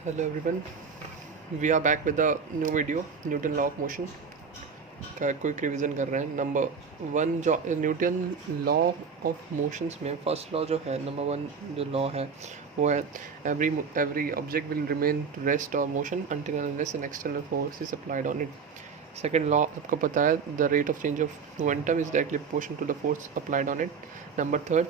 Hello everyone, we are back with a new video, Newton Law of Motion का quick revision कर रहे हैं। Number one जो Newton law of motions में first law जो है, नंबर वन जो लॉ है वो है every object will remain to rest और motion until unless an external force is applied on it. Second law आपको पता है, the rate of change of momentum is directly proportional to the force applied on it. Number third,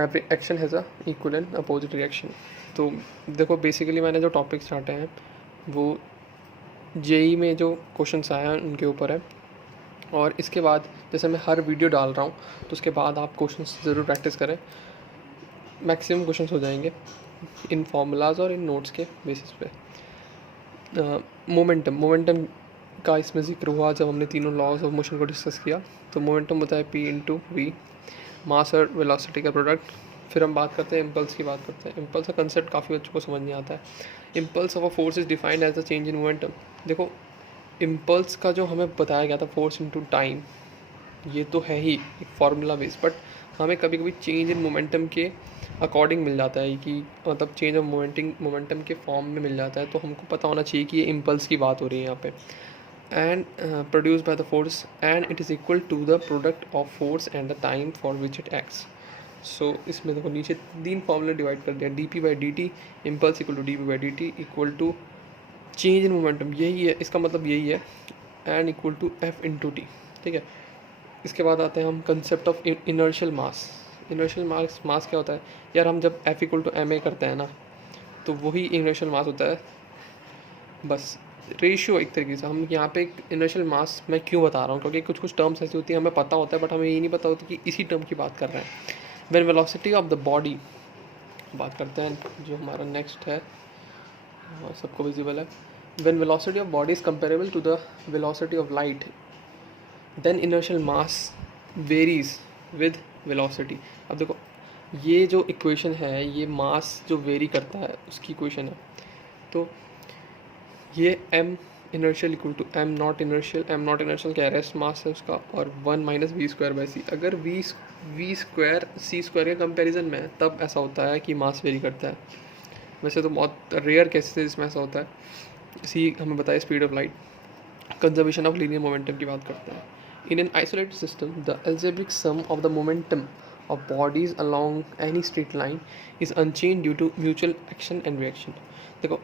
every action has a equal and opposite reaction। तो देखो basically मैंने जो topics छाटे हैं वो जेई में जो क्वेश्चंस आए हैं उनके ऊपर है, और इसके बाद जैसे मैं हर वीडियो डाल रहा हूँ तो उसके बाद आप क्वेश्चंस ज़रूर प्रैक्टिस करें। मैक्सिमम क्वेश्चंस हो जाएंगे इन फार्मूलाज और इन नोट्स के बेसिस पे। मोमेंटम का इसमें जिक्र हुआ जब हमने तीनों लॉज ऑफ मोशन को डिस्कस किया। तो मोमेंटम होता है पी इंटू वी, मास और वेलोसिटी का प्रोडक्ट। फिर हम बात करते हैं इम्पल्स की बात करते हैं। इम्पल्स का कंसेप्ट काफ़ी बच्चों को समझ नहीं आता है। Impulse of a force is defined as the change in momentum. देखो इम्पल्स का जो हमें बताया गया था फोर्स इनटू टाइम, ये तो है ही एक फार्मूला बेस, बट हमें कभी कभी चेंज इन मोमेंटम के अकॉर्डिंग मिल जाता है कि मतलब चेंज ऑफ मोमेंटम के फॉर्म में मिल जाता है। तो हमको पता होना चाहिए कि ये इम्पल्स की बात हो रही है यहाँ पे। And produce by the force and it is equal to the product of force and the time for which it acts. So इसमें देखो नीचे तीन फॉर्मूले डिवाइड कर दिया, D P by D T impulse equal to D P by D T equal to change in momentum, यही है इसका मतलब, यही है, and equal to F into T. ठीक है, इसके बाद आते हैं हम concept of inertial mass. Inertial mass क्या होता है यार, हम जब F equal to M A करते हैं ना, तो वही इनर्शियल मास होता है। बस रेशियो एक तरीके से हम यहाँ पे एक इनर्शियल मास मैं क्यों बता रहा हूँ, क्योंकि कुछ कुछ टर्म्स ऐसी होती हैं हमें पता होता है बट हमें ये नहीं पता होता कि इसी टर्म की बात कर रहे हैं। When velocity of the body, बात करते हैं जो हमारा नेक्स्ट है, सबको विजिबल है। When velocity of body is comparable to the velocity of light, then inertial mass varies with velocity. अब देखो ये जो इक्वेशन है, ये मास जो वेरी करता है उसकी इक्वेशन है। तो ये M inertial equal to M not inertial, M not inertial क्या रेस्ट मास है उसका, और one minus V square by C. अगर वी स्क्वायर सी स्क्वायर के कंपैरिजन में है तब ऐसा होता है कि मास वेरी करता है। वैसे तो बहुत रेयर केसेस इसमें ऐसा होता है। सी हमें बताया speed of light, conservation of linear momentum की बात करते हैं। In an isolated system the algebraic sum of the momentum of bodies along any straight line is unchanged due to mutual action and reaction. देखो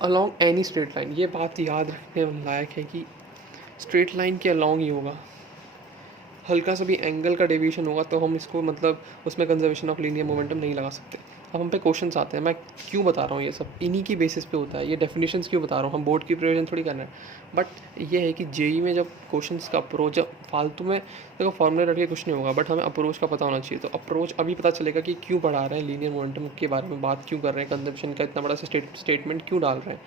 along any straight line, ये बात याद रखने लायक है कि स्ट्रेट लाइन के अलॉन्ग ही होगा, हल्का सा भी एंगल का डेविएशन होगा तो हम इसको मतलब उसमें कंजर्वेशन ऑफ लीनियर मोमेंटम नहीं लगा सकते। अब हम पे क्वेश्चंस आते हैं, मैं क्यों बता रहा हूँ ये सब, इन्हीं की बेसिस पे होता है, ये डेफिनेशंस क्यों बता रहा हूँ, हम बोर्ड की प्रिपरेशन थोड़ी करना है। बट ये है कि जेई में जब क्वेश्चंस का अप्रोच, जब फालतू में देखो फॉर्मूले रख के कुछ नहीं होगा, बट हमें अप्रोच का पता होना चाहिए। तो अप्रोच अभी पता चलेगा कि क्यों पढ़ा रहे हैं, लीनियर मोमेंटम के बारे में बात क्यों कर रहे हैं, कंजर्वेशन का इतना बड़ा स्टेटमेंट क्यों डाल रहे हैं,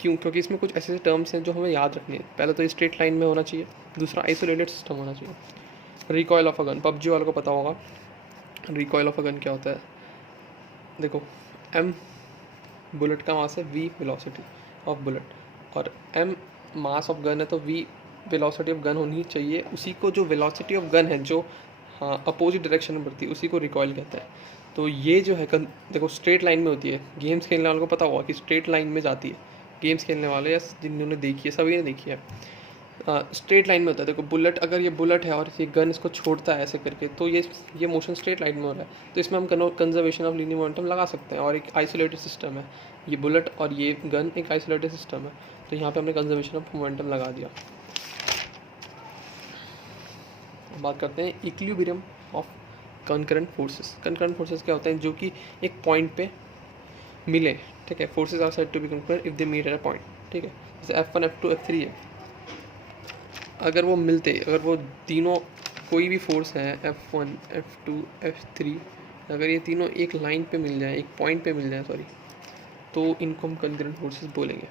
क्यों, क्योंकि इसमें कुछ ऐसे टर्म्स हैं जो हमें याद रखने हैं। पहले तो स्ट्रेट लाइन में होना चाहिए, दूसरा आइसोलेटेड सिस्टम होना चाहिए। Recoil of a gun, PUBG वालों को पता होगा रिकॉयल ऑफ अ गन क्या होता है। देखो एम बुलेट का मास है, वी वेलोसिटी ऑफ बुलेट, और एम मास ऑफ गन है, तो वी वेलोसिटी ऑफ गन होनी चाहिए। उसी को जो वेलोसिटी ऑफ गन है जो हाँ अपोजिट डायरेक्शन में बढ़ती है उसी को रिकॉयल कहते हैं। तो ये जो है देखो स्ट्रेट लाइन में होती है, गेम्स खेलने वालों को पता होगा कि स्ट्रेट लाइन में जाती है, गेम्स खेलने वाले या जिन्होंने देखी है सभी ने देखी है, स्ट्रेट लाइन में होता है। देखो बुलेट, अगर ये बुलेट है और ये गन इसको छोड़ता है ऐसे करके, तो ये मोशन स्ट्रेट लाइन में हो रहा है, तो इसमें हम कंजर्वेशन ऑफ लीनियर मोमेंटम लगा सकते हैं। और एक आइसोलेटेड सिस्टम है, ये बुलेट और ये गन एक आइसोलेटेड सिस्टम है, तो यहाँ पे हमने कंजर्वेशन ऑफ मोमेंटम लगा दिया। बात करते हैं equilibrium of concurrent forces. Concurrent forces क्या होते हैं, जो कि एक पॉइंट पे मिले। ठीक है, forces are said to be concurrent if they meet at a point. ठीक है, जैसे F1 F2 F3 है, अगर वो मिलते, अगर वो तीनों कोई भी फोर्स है F1 F2 F3, अगर ये तीनों एक लाइन पे मिल जाए, एक पॉइंट पे मिल जाए सॉरी, तो इनको हम कंकरेंट फोर्सेस बोलेंगे।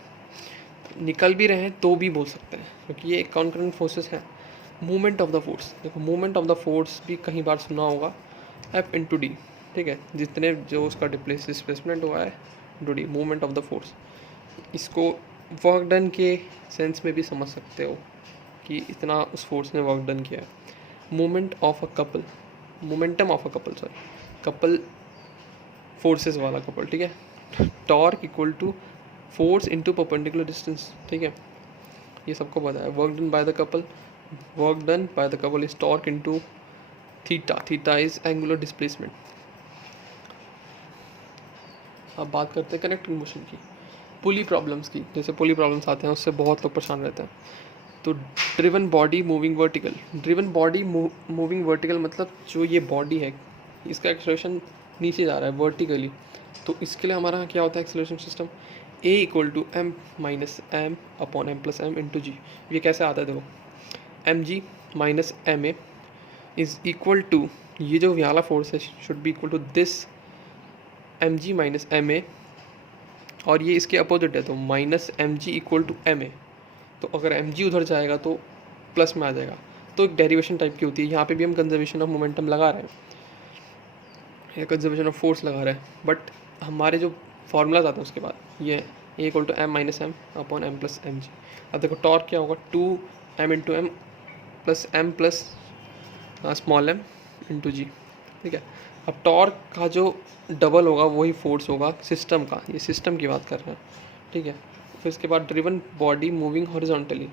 निकल भी रहे हैं तो भी बोल सकते हैं, क्योंकि ये एक कंकरेंट फोर्सेस है। मूवमेंट ऑफ द फोर्स, देखो मूवमेंट ऑफ द फोर्स भी कहीं बार सुना होगा, F इंटू डी। ठीक है, जितने जो उसका डिस्प्लेसमेंट हुआ है into D, movement of the force. इसको वर्क डन के सेंस में भी समझ सकते हो कि इतना उस फोर्स ने वर्क डन किया है। Moment of a couple, momentum of a couple sorry, couple forces वाला कपल, ठीक है। Torque equal to force into perpendicular distance, ठीक है, ये सबको पता है। Work done by the couple is torque into theta is angular displacement. अब बात करते हैं कनेक्टिंग मोशन की, पुली प्रॉब्लम्स की। जैसे पुली प्रॉब्लम्स आते हैं उससे बहुत लोग परेशान रहते हैं। तो ड्रिवन बॉडी मूविंग वर्टिकल मतलब जो ये बॉडी है इसका एक्सेलरेशन नीचे जा रहा है वर्टिकली, तो इसके लिए हमारा क्या होता है acceleration system, A equal to M minus M upon M plus M into G. ये कैसे आता है देखो, M G minus M A is equal to, ये जो वाला फोर्स है should be equal to this M G minus M A, और ये इसके अपोजिट है तो minus M G equal to M A. तो अगर एम जी उधर जाएगा तो प्लस में आ जाएगा, तो एक डेरिवेशन टाइप की होती है। यहाँ पे भी हम कंजर्वेशन ऑफ मोमेंटम लगा रहे हैं या कंजर्वेशन ऑफ फोर्स लगा रहे हैं, बट हमारे जो फार्मूलाज आते हैं उसके बाद ये A equal to M minus M upon M plus M G. अब देखो टॉर्क क्या होगा, 2m into M plus small M into G, ठीक है। अब टॉर्क का जो डबल होगा वही फोर्स होगा सिस्टम का, ये सिस्टम की बात कर रहे हैं, ठीक है। फिर इसके बाद ड्रिवन बॉडी मूविंग हॉरिजॉन्टली,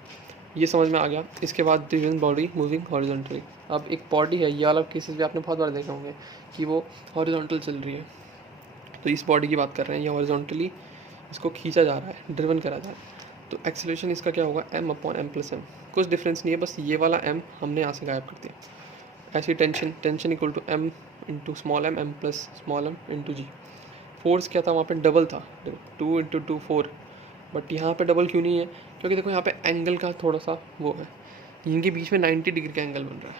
ये समझ में आ गया। इसके बाद ड्रिवन बॉडी मूविंग हॉरिजॉन्टली, अब एक बॉडी है, ये वाला केसेस भी आपने बहुत बार देखे होंगे कि वो हॉरिजॉन्टल चल रही है, तो इस बॉडी की बात कर रहे हैं, ये हॉरिजॉन्टली इसको खींचा जा रहा है, ड्रिवन करा जा रहा है। तो एक्सेलरेशन इसका क्या होगा, m upon M plus M, कुछ डिफरेंस नहीं है, बस ये वाला m हमने यहाँ से गायब कर दिया। ऐसी tension equal to m into small M plus small M into G. Force क्या था वहाँ पे, डबल था, 2 इंटू 2 4, बट यहाँ पे डबल क्यों नहीं है, क्योंकि देखो यहाँ पे एंगल का थोड़ा सा वो है, इनके बीच में 90 डिग्री का एंगल बन रहा है,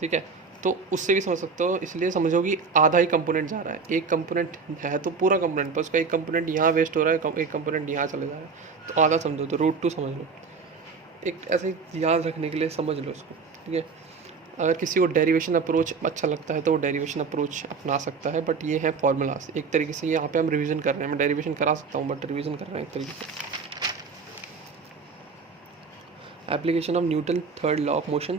ठीक है। तो उससे भी समझ सकते हो, इसलिए समझो कि आधा ही कंपोनेंट जा रहा है, एक कंपोनेंट है तो पूरा कंपोनेंट, पर उसका एक कंपोनेंट यहाँ वेस्ट हो रहा है, एक कंपोनेंट यहाँ चले जा रहा है, तो आधा समझो, तो √2 समझ लो। एक ऐसे ही याद रखने के लिए समझ लो इसको, ठीक है। अगर किसी को डेरिवेशन अप्रोच अच्छा लगता है तो वो डेरिवेशन अप्रोच अपना सकता है, बट ये है फॉर्मूलाज एक तरीके से। यहाँ पे हम रिवीजन कर रहे हैं, मैं डेरिवेशन करा सकता हूँ बट रिवीजन कर रहे हैं एक तरीके से। Application of Newton third law of motion,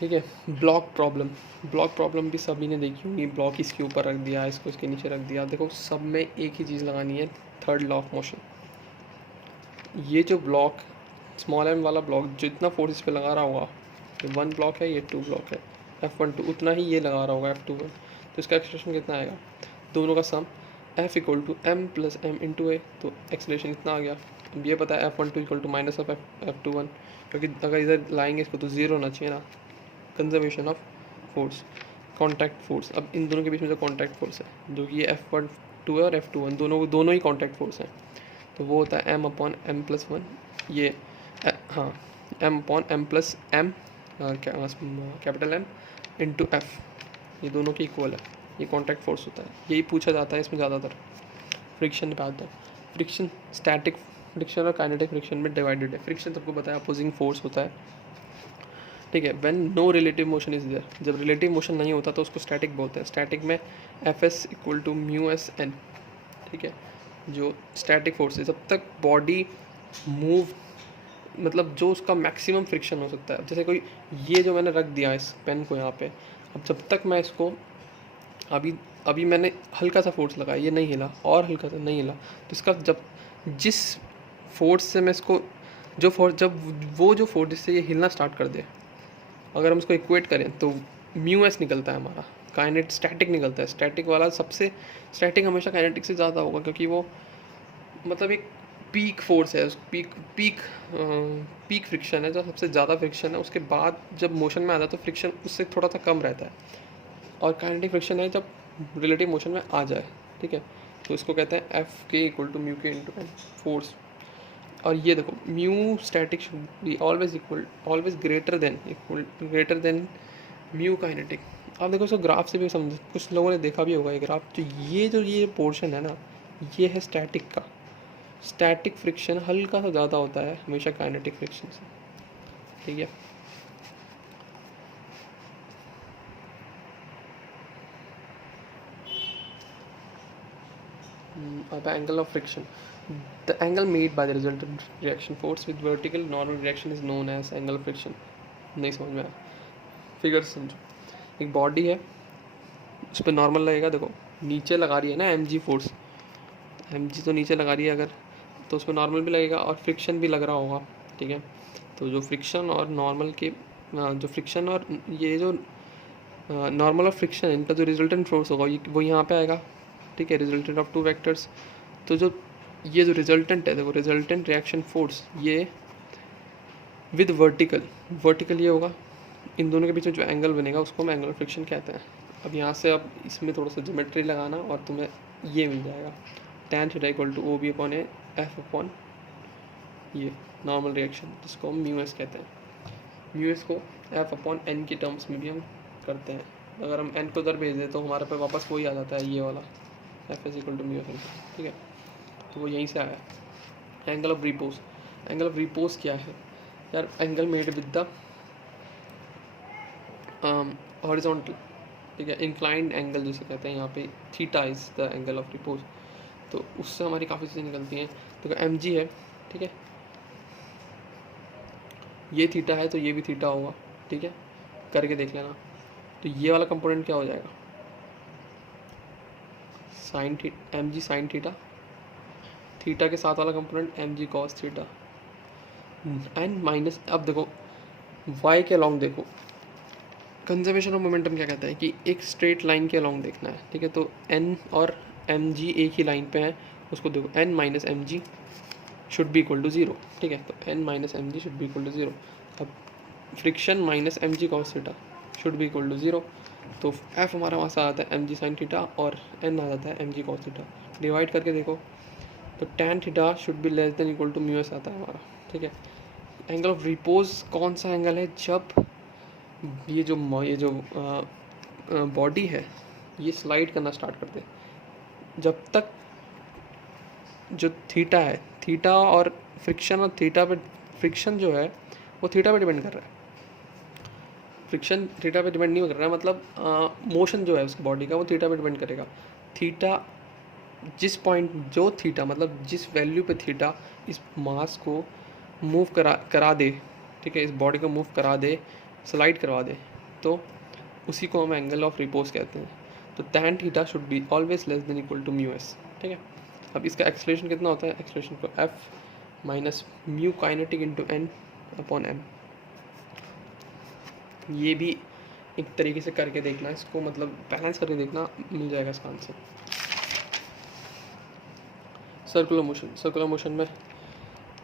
ठीक है। ब्लॉक प्रॉब्लम भी सभी ने देखी होंगी, ब्लॉक इसके ऊपर रख दिया, इसको इसके नीचे रख दिया। देखो सब में एक ही चीज़ लगानी है, थर्ड लॉ ऑफ मोशन। ये जो ब्लॉक स्मॉल एम वाला ब्लॉक जितना फोर्स इस पे लगा रहा होगा, ये 1 ब्लॉक है, ये 2 ब्लॉक है, F12 उतना ही ये लगा रहा होगा F21, तो इसका एक्सेलरेशन कितना आएगा, दोनों का sum F equal to M plus M into A, तो एक्सेलरेशन इतना आ गया। अब ये पता है F12 equal to minus of F21, क्योंकि अगर इधर लाएंगे इसको तो 0 होना चाहिए ना, conservation of force, contact force. अब इन दोनों के बीच में जो कॉन्टैक्ट फोर्स है, जो कि ये F12 है और F21 दोनों ही कॉन्टैक्ट फोर्स हैं, तो वो होता है m अपॉन एम प्लस 1, ये हाँ m upon M plus M capital M into F, ये दोनों की इक्वल है, ये कॉन्टैक्ट फोर्स होता है। यही पूछा जाता है इसमें ज़्यादातर, फ्रिक्शन पे आता है। फ्रिक्शन स्टैटिक फ्रिक्शन और काइनेटिक फ्रिक्शन में डिवाइडेड है। फ्रिक्शन सबको पता है अपोजिंग फोर्स होता है, ठीक है। When no relative motion is there, जब रिलेटिव मोशन नहीं होता तो उसको स्टैटिक बोलते हैं। स्टैटिक में Fs equal to mu S N, ठीक है। जो स्टैटिक फोर्स है, जब तक बॉडी मूव, मतलब जो उसका मैक्सिमम फ्रिक्शन हो सकता है, जैसे कोई ये जो मैंने रख दिया इस पेन को यहाँ पे, अब जब तक मैं इसको अभी मैंने हल्का सा फोर्स लगाया, ये नहीं हिला, और हल्का सा नहीं हिला, तो इसका जब जिस फोर्स से मैं इसको जब वो जो फोर्स जिससे ये हिलना स्टार्ट कर दे, अगर हम इसको इक्वेट करें तो म्यू एस निकलता है हमारा, काइनेट स्टैटिक निकलता है। स्टैटिक वाला सबसे, स्टैटिक हमेशा काइनेटिक से ज़्यादा होगा, क्योंकि वो मतलब एक पीक फोर्स है, पीक फ्रिक्शन है, जो सबसे ज़्यादा फ्रिक्शन है, उसके बाद जब मोशन में आता है तो फ्रिक्शन उससे थोड़ा सा कम रहता है, और काइनेटिक फ्रिक्शन है जब रिलेटिव मोशन में आ जाए, ठीक है। तो इसको कहते हैं एफ के इक्वल टू म्यू के इंटू एन फोर्स। और ये देखो mu static should be always greater than mu kinetic. आप देखो इसको ग्राफ से भी समझ, कुछ लोगों ने देखा भी होगा ये ग्राफ, जो ये पोर्शन है ना, ये है स्टैटिक का। स्टैटिक फ्रिक्शन हल्का सा ज़्यादा होता है हमेशा काइनेटिक फ्रिक्शन से, ठीक है। अब angle of friction, the angle made by the resultant reaction force with vertical normal reaction is known as angle of friction. नहीं समझ में आया, फिगर समझो। एक बॉडी है, उस पर नॉर्मल लगेगा, देखो नीचे लगा रही है ना mg फोर्स, mg तो नीचे लगा रही है अगर, तो उसमें नॉर्मल भी लगेगा और फ्रिक्शन भी लग रहा होगा, ठीक है। तो जो फ्रिक्शन और नॉर्मल के जो फ्रिक्शन और ये जो नॉर्मल और फ्रिक्शन इनका जो रिजल्टेंट फोर्स होगा वो यहाँ पे आएगा, ठीक है, रिजल्टेंट ऑफ टू वेक्टर्स। तो जो ये जो रिजल्टेंट है देखो, रिजल्टेंट रिएक्शन फोर्स ये विद वर्टिकल ये होगा, इन दोनों के बीच में जो एंगल बनेगा उसको हम एंगुलर फ्रिक्शन कहते हैं। अब यहाँ से अब इसमें थोड़ा सा ज्योमेट्री लगाना और तुम्हें ये मिल जाएगा, tan theta equal to O B upon A F upon ये नॉर्मल रिएक्शन, जिसको हम म्यू एस कहते हैं। म्यू एस को एफ अपॉन एन की टर्म्स में भी हम करते हैं। अगर हम एन को उधर भेज दें तो हमारे पे वापस वही आ जाता है, ये वाला F is equal to mu F, ठीक है। तो वो यहीं से आया। Angle of repose, angle of repose क्या है यार, angle made with the horizontal, ठीक है, इंक्लाइंड एंगल जिसे कहते हैं यहाँ पे, theta is the angle of repose. तो उससे हमारी काफ़ी चीज़ें निकलती हैं। तो एम जी है, ठीक है, ये थीटा है तो ये भी थीटा होगा, ठीक है, करके देख लेना। तो ये वाला कंपोनेंट क्या हो जाएगा, sine theta, M G sine theta, theta के साथ वाला component M G cos theta and minus. अब देखो वाई के अलॉन्ग देखो, कंजर्वेशन ऑफ मोमेंटम क्या कहता है कि एक स्ट्रेट लाइन के अलॉन्ग देखना है, ठीक है। तो एन और एम जी एक ही लाइन पे हैं, उसको देखो N minus M G should be equal to zero, ठीक है। तो N minus M G should be equal to zero. अब friction minus M G cos theta should be equal to zero. तो एफ हमारा वहाँ से आ जाता है एम जी साइन थीटा और एन आ जाता है M G cos theta. Divide करके देखो तो tan theta should be less than equal to mu S आता है हमारा, ठीक है। एंगल ऑफ रिपोज कौन सा एंगल है, जब ये जो बॉडी है ये स्लाइड करना स्टार्ट कर दे, जब तक जो थीटा है, थीटा और फ्रिक्शन और थीटा पे, फ्रिक्शन जो है वो थीटा पे डिपेंड कर रहा है, फ्रिक्शन थीटा पे डिपेंड नहीं कर रहा है, मतलब मोशन जो है उस बॉडी का वो थीटा पे डिपेंड करेगा। थीटा जिस पॉइंट जो थीटा मतलब जिस वैल्यू पे थीटा इस मास को मूव करा दे, ठीक है, इस बॉडी को मूव करा दे, स्लाइड करवा दे, तो उसी को हम एंगल ऑफ रिपोज कहते हैं। तो tan theta should be always less than equal to mu S, ठीक है। अब इसका एक्सलेशन कितना होता है, एक्सलेशन को F minus mu kinetic into N upon M. ये भी एक तरीके से करके देखना, इसको मतलब बैलेंस करके देखना, मिल जाएगा इसका answer. Circular motion, circular motion में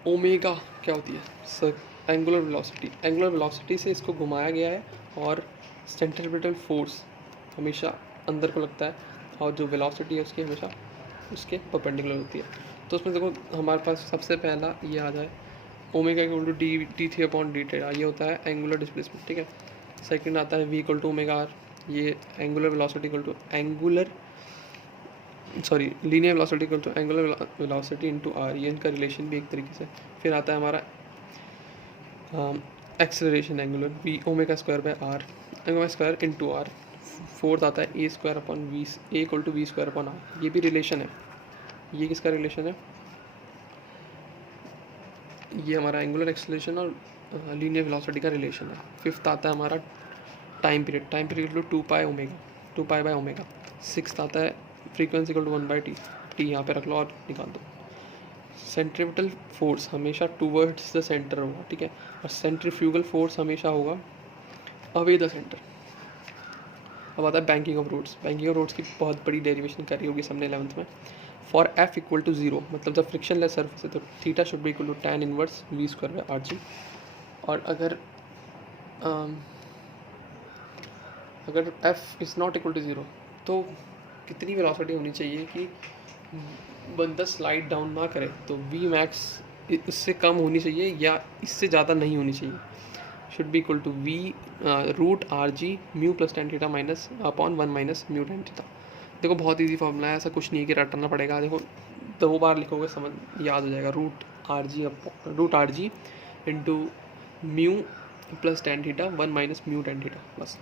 ओमेगा क्या होती है, एंगुलर वेलोसिटी, एंगुलर वेलोसिटी से इसको घुमाया गया है और सेंट्रीपिटल फोर्स हमेशा अंदर को लगता है और जो वेलोसिटी है उसकी हमेशा उसके परपेंडिकुलर होती है। तो उसमें देखो हमारे पास सबसे पहला ये आ जाए omega equal to D three upon D theta, ये होता है एंगुलर डिस्प्लेसमेंट, ठीक है। सेकंड आता है V equal to omega R, ये angular velocity equal to linear velocity equal to angular velocity into R, ये इनका रिलेशन भी एक तरीके से। फिर आता है हमारा acceleration angular V omega square by R, omega square into R. Fourth आता है A square upon V, A equal to V square upon R, ये भी रिलेशन है। ये किसका रिलेशन है, ये हमारा एंगुलर एक्सेलरेशन और लीनियर वेलोसिटी का रिलेशन है। फिफ्थ आता है हमारा time period, time period equal to pi omega, two pi by omega. Sixth आता है frequency equal to 1/t, T यहाँ पे रख लो और निकाल दो। सेंट्रीपिटल फोर्स हमेशा टूवर्ड्स द सेंटर होगा, ठीक है, और सेंट्रीफ्यूगल फोर्स हमेशा होगा अवे द सेंटर। अब आता है banking of roads, banking of roads की बहुत बड़ी डेरिवेशन करी होगी सबने 11th में। For F equal to zero, मतलब जब फ्रिक्शन लेस सर्फेस है तो theta should be equal to tan inverse V square by R G. और अगर F is not equal to zero तो कितनी वेलोसिटी होनी चाहिए कि बंदा स्लाइड डाउन ना करे, तो वी मैक्स इससे कम होनी चाहिए या इससे ज़्यादा नहीं होनी चाहिए, should be equal to V root R G mu plus tan theta minus upon 1 minus mu tan theta. देखो बहुत इजी फॉर्मूला है, ऐसा कुछ नहीं है कि रटना पड़ेगा। देखो 2 बार लिखोगे समझ याद हो जाएगा, root R G into mu plus tan theta 1 minus mu tan theta, बस।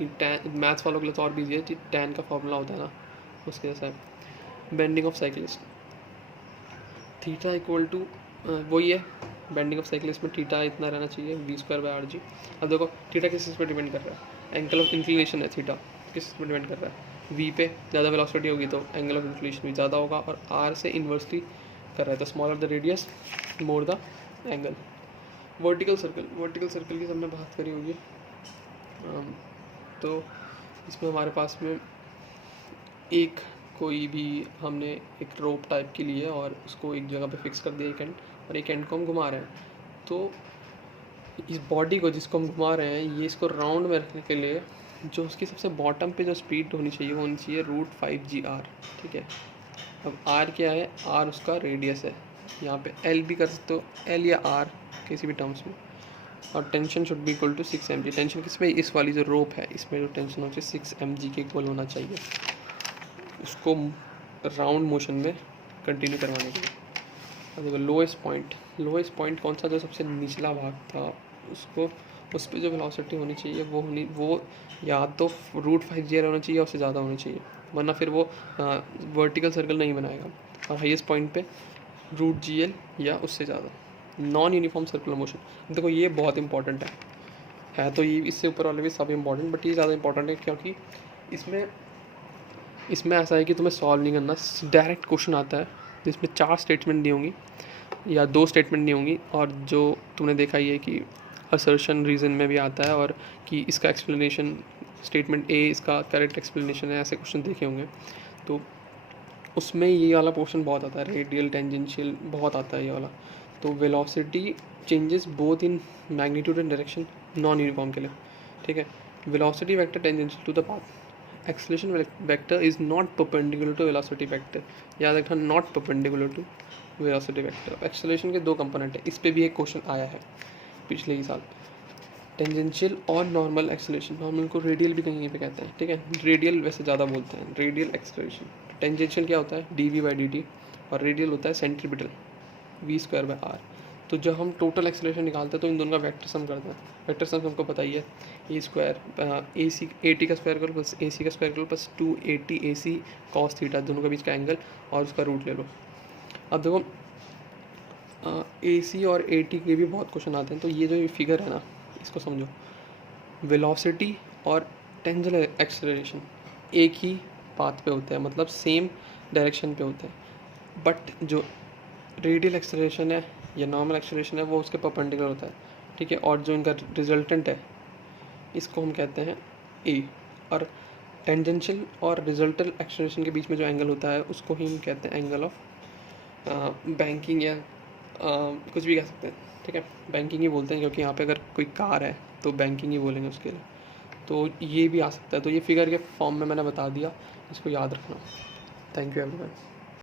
मैथ्स फॉलो के लिए तो और भी ईजी है, टैन का फॉर्मूला होता है ना उसके जैसा है। Bending of cyclist, theta equal to वही है, बेंडिंग ऑफ साइकिलिस्ट में थीटा इतना रहना चाहिए V square by R G. अब देखो थीटा किस चीज़ पर डिपेंड कर रहा है, एंगल ऑफ इंक्लिनेशन है थीटा, किस चीज़ पर डिपेंड कर रहा है, वी पे ज़्यादा वेलोसिटी होगी तो एंगल ऑफ इंक्लिनेशन भी ज़्यादा होगा, और आर से इन्वर्सली कर रहा है तो smaller the radius more the angle. Vertical circle की हमने बात करी होगी। तो इसमें हमारे पास में एक कोई भी हमने एक रोप टाइप की ली है और उसको एक जगह पे फिक्स कर दिया एक एंड, और एक एंड को हम घुमा रहे हैं। तो इस बॉडी को जिसको हम घुमा रहे हैं, ये इसको राउंड में रखने के लिए जो उसकी सबसे बॉटम पे जो स्पीड होनी चाहिए वो होनी चाहिए √5 g/r। ठीक है, अब r क्या है, r उसका रेडियस है, यहाँ पे l भी कर सकते हो, l या r किसी भी टर्म्स में। और tension should be equal to 6 mg। Tension किस में, इस वाली जो रोप है इसमें जो टेंशन होती है 6 mg के इक्वल होना चाहिए उसको राउंड मोशन में कंटिन्यू करवाने के लिए। अब देखो लोएस्ट पॉइंट कौन सा, जो सबसे निचला भाग था उसको, उस पर जो वेलोसिटी होनी चाहिए वो या तो √5 होना चाहिए या उससे ज़्यादा होनी चाहिए, वरना फिर वो वर्टिकल सर्कल नहीं बनाएगा। और हाईएस्ट पॉइंट पे √GL या उससे ज़्यादा। नॉन यूनिफॉर्म सर्कुलर मोशन, देखो ये बहुत इंपॉर्टेंट है तो ये इससे ऊपर वाले भी सब इंपॉर्टेंट, बट ये ज़्यादा इंपॉर्टेंट है क्योंकि इसमें ऐसा है कि तुम्हें सॉल्व नहीं करना, डायरेक्ट क्वेश्चन आता है जिसमें 4 स्टेटमेंट दी होंगी या 2 स्टेटमेंट दी होंगी, और जो तुमने देखा ही है कि असर्शन रीज़न में भी आता है, और कि इसका एक्सप्लेनेशन स्टेटमेंट ए इसका करेक्ट एक्सप्लेनेशन है, ऐसे क्वेश्चन देखे होंगे। तो उसमें ये वाला पोर्शन बहुत आता है, रेडियल टेंजेंशियल बहुत आता है ये वाला। तो velocity changes both in magnitude and direction non uniform के लिए। ठीक है, velocity vector tangential to the path, acceleration vector is not perpendicular to velocity vector. याद रखना, not perpendicular to velocity vector. Acceleration के 2 कंपोनेंट है, इस पर भी एक क्वेश्चन आया है पिछले ही साल। टेंजेंशियल और नॉर्मल एक्सेलरेशन, नॉर्मल को रेडियल भी कहीं पे कहते हैं। ठीक है, रेडियल वैसे ज़्यादा बोलते हैं, रेडियल एक्सेलरेशन। टेंजेंशियल क्या होता है, dv/dt, और रेडियल होता है सेंट्रीपिटल v²/r। तो जब हम टोटल एक्सेलरेशन निकालते हैं तो इन दोनों का वेक्टर सम करते हैं। वेक्टर सम हमको पता ही है, AC का स्क्वायर करो प्लस AC का स्क्वायर करो प्लस 280 AC cos थीटा, दोनों के बीच का एंगल, और उसका रूट ले लो। अब देखो AC और AT के भी बहुत क्वेश्चन आते हैं, तो ये जो फिगर है ना, इसको समझो। वेलोसिटी और टेंजेंशियल एक्सेलरेशन एक ही पाथ पे होते हैं, मतलब सेम डायरेक्शन पे होते हैं, बट जो रेडियल एक्सेलरेशन है या नॉर्मल एक्सेलरेशन है वो उसके परपेंडिकुलर होता है। ठीक है, और जो इनका रिजल्टेंट है इसको हम कहते हैं ए, और टेंजेंशियल और रिजल्टेंट एक्सेलरेशन के बीच में जो एंगल होता है उसको ही हम कहते हैं एंगल ऑफ बैंकिंग, या कुछ भी कह सकते हैं। ठीक है, बैंकिंग ही बोलते हैं क्योंकि यहाँ पे अगर कोई कार है तो बैंकिंग ही बोलेंगे उसके लिए। तो ये भी आ सकता है, तो ये फिगर के फॉर्म में मैंने बता दिया, इसको याद रखना। Thank you everyone.